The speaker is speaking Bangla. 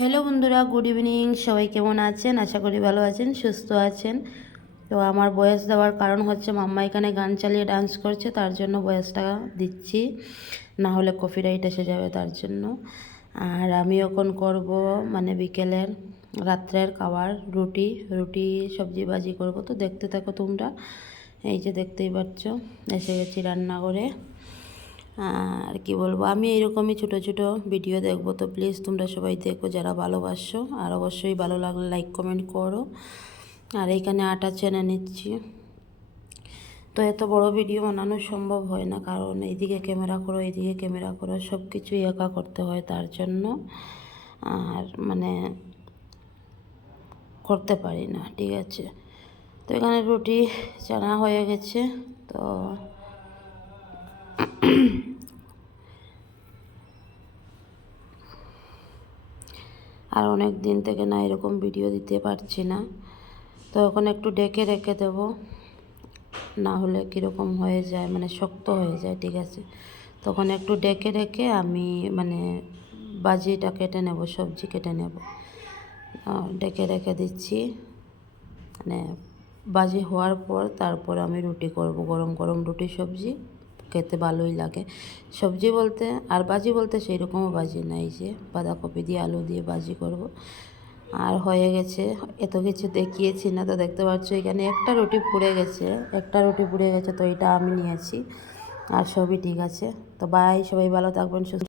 হ্যালো বন্ধুরা, গুড ইভিনিং। সবাই কেমন আছেন? আশা করি ভালো আছেন, সুস্থ আছেন। তো আমার বয়স দেওয়ার কারণ হচ্ছে মাম্মা এখানে গান চালিয়ে ডান্স করছে, তার জন্য বয়সটা দিচ্ছি। না হলে কপিরাইট এসে যাবে তার জন্য। আর আমি এখন করব মানে বিকেলের, রাত্রের খাবার, রুটি রুটি, সবজি ভাজি করব। তো দেখতে থাকো তোমরা। এই যে দেখতেই পাচ্ছ, এসে গেছি রান্না করে আর কি বলব? আমি এরকমই ছোট ছোট ভিডিও দেখব। তো প্লিজ তোমরা সবাই দেখো যারা ভালোবাসো। আর অবশ্যই ভালো লাগলে লাইক কমেন্ট করো। আর এখানে আটা চেনে নিচ্ছি। তো এত বড় ভিডিও বানানো সম্ভব হয় না। কারণ এইদিকে ক্যামেরা করো, এইদিকে ক্যামেরা করো সব কিছুই একা করতে হয় তার জন্য। আর মানে করতে পারি না, ঠিক আছে? তো এখানে রুটি চানা হয়ে গেছে। তো আর অনেক দিন থেকে না এরকম ভিডিও দিতে পারছি না। তো এখন একটু ডেকে রেখে দেবো, না হলে কীরকম হয়ে যায় মানে শক্ত হয়ে যায়, ঠিক আছে? তখন একটু ডেকে রেখে আমি মানে বাজিটা কেটে নেব, সবজি কেটে নেব। ডেকে রেখে দিচ্ছি। মানে বাজি হওয়ার পর তারপর আমি রুটি করব, গরম গরম রুটি সবজি। খেতে ভালোই লাগে। সবজি বলতে, আর বাজি বলতে সেই রকমও বাজি নাই যে, বাঁধাকপি দিয়ে আলু দিয়ে বাজি করব। আর হয়ে গেছে, এত কিছু দেখিয়েছি না তো দেখতে পাচ্ছ এখানে একটা রুটি পুড়ে গেছে, একটা রুটি পুড়ে গেছে তো এটা আমি নিয়েছি। আর সবই ঠিক আছে। তো বাই সবাই ভালো থাকবেন, সুস্থ